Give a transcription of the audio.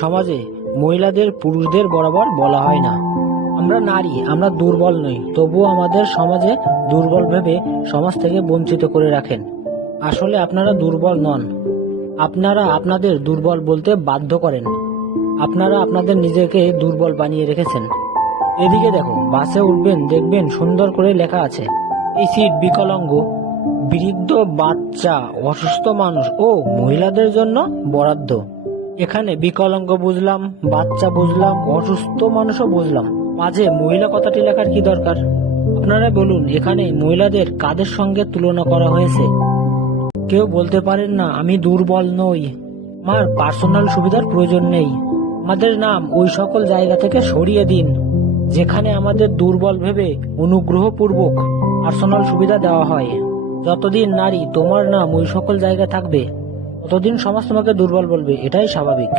সমাজে মহিলাদের পুরুষদের বরাবর বলা হয় না। আমরা নারী, আমরা দুর্বল নই, তবুও আমাদের সমাজে দুর্বল ভেবে সমাজ থেকে বঞ্চিত করে রাখেন। আসলে আপনারা দুর্বল নন, আপনারা আপনাদের দুর্বল বলতে বাধ্য করেন। আপনারা আপনাদের নিজেকে দুর্বল বানিয়ে রেখেছেন। এদিকে দেখো, বাসে উঠবেন, দেখবেন সুন্দর করে লেখা আছে এই সিট বিকলাঙ্গ, বৃদ্ধ, বাচ্চা, অসুস্থ মানুষ ও মহিলাদের জন্য বরাদ্দ। এখানে বিকলাঙ্গ বুঝলাম, বাচ্চা বুঝলাম, অসুস্থ মানুষও বুঝলাম, মাঝে মহিলা কথাটি লেখার কি দরকার? আপনারা বলুন, এখানে মহিলাদের কাদের সঙ্গে তুলনা করা হয়েছে? কেউ বলতে পারেন না আমি দুর্বল নই, আমার পার্সোনাল সুবিধার প্রয়োজন নেই। আমাদের নাম ওই সকল জায়গা থেকে সরিয়ে দিন যেখানে আমাদের দুর্বল ভেবে অনুগ্রহপূর্বক পার্সোনাল সুবিধা দেওয়া হয়। যতদিন নারী তোমার নাম ওই সকল জায়গায় থাকবে ততদিন সমাজ তোমাকে দুর্বল বলবে, এটাই স্বাভাবিক।